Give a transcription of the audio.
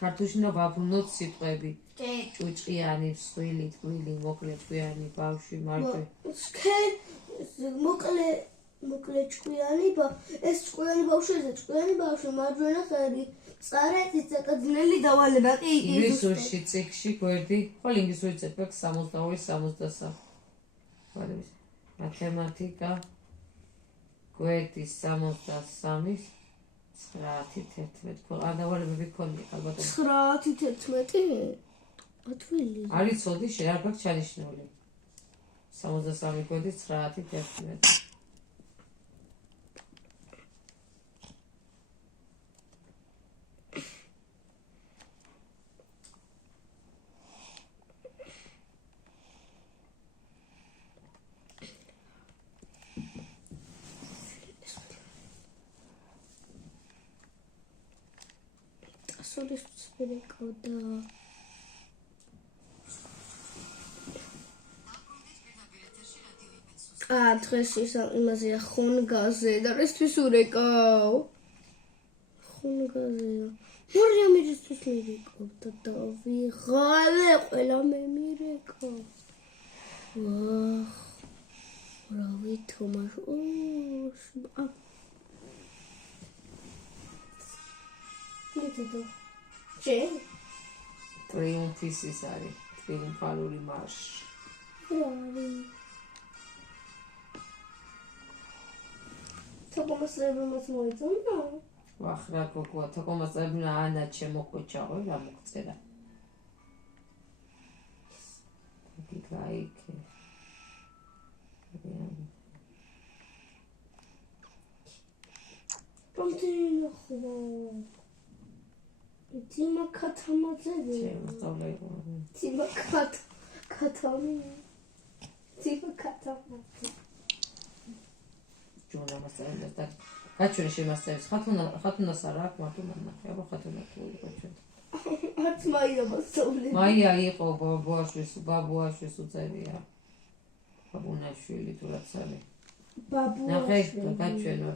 ქართულში უნდა ვაბრუნოთ სიტყვები. ჭუჭყიანი, მსხვილი, ტკბილი, მოკლე, ჭკვიანი, ბავშვი, მარჯვე. მოკლე ჭკვიანი, ეს ჭკვიანი ბავშვი, ეს ჭკვიანი ბავშვი, მარჯვენა ხელი. მწყარე წიწაკძნელი დავალება კი ინგლისურში წიგნში გვერდი, ხოლო ინგლისური წიგნი 62-63. მათემატიკა გვერდი 63 9-11. არ დავალებები ქონია ალბათ. 9-11? ათვილი. არ იცოდი შენ არ გაქვს ჩანიშნული. 63 გვერდი 9-11. სოლის სპერიკოდა დღეს იმაზეა ხონგაზე და რისთვის ურეკავ ხონგაზეა მარიამ ერისთვის მირეკავ და დავიღალე ყველა მე მირეკავ რავი თომაშ ტრიუმფის ის არის ტრიუმფალური მარში. თოკომასწრებელმაც მოეწონა? ვახ რა გოგოა, თოკომასწრებელმა ანა ჩემო კოჩაღო რა მოგწერა. გიგაიქე. პონტინო ხო. Tima katamaze. Tima katami. Tima katamaze. Juna masala da. Kaçıyor şey masayız. Hatuna sarak matuna. Ya bu hatuna tuğlu kaçıyor. Atmayı masala. Maya იყო ბაბუაშვილს უწერია. ბაბუნაშვილი თუ რაც არის. ბაბუაშვილი. ნახე, გაჩვენო.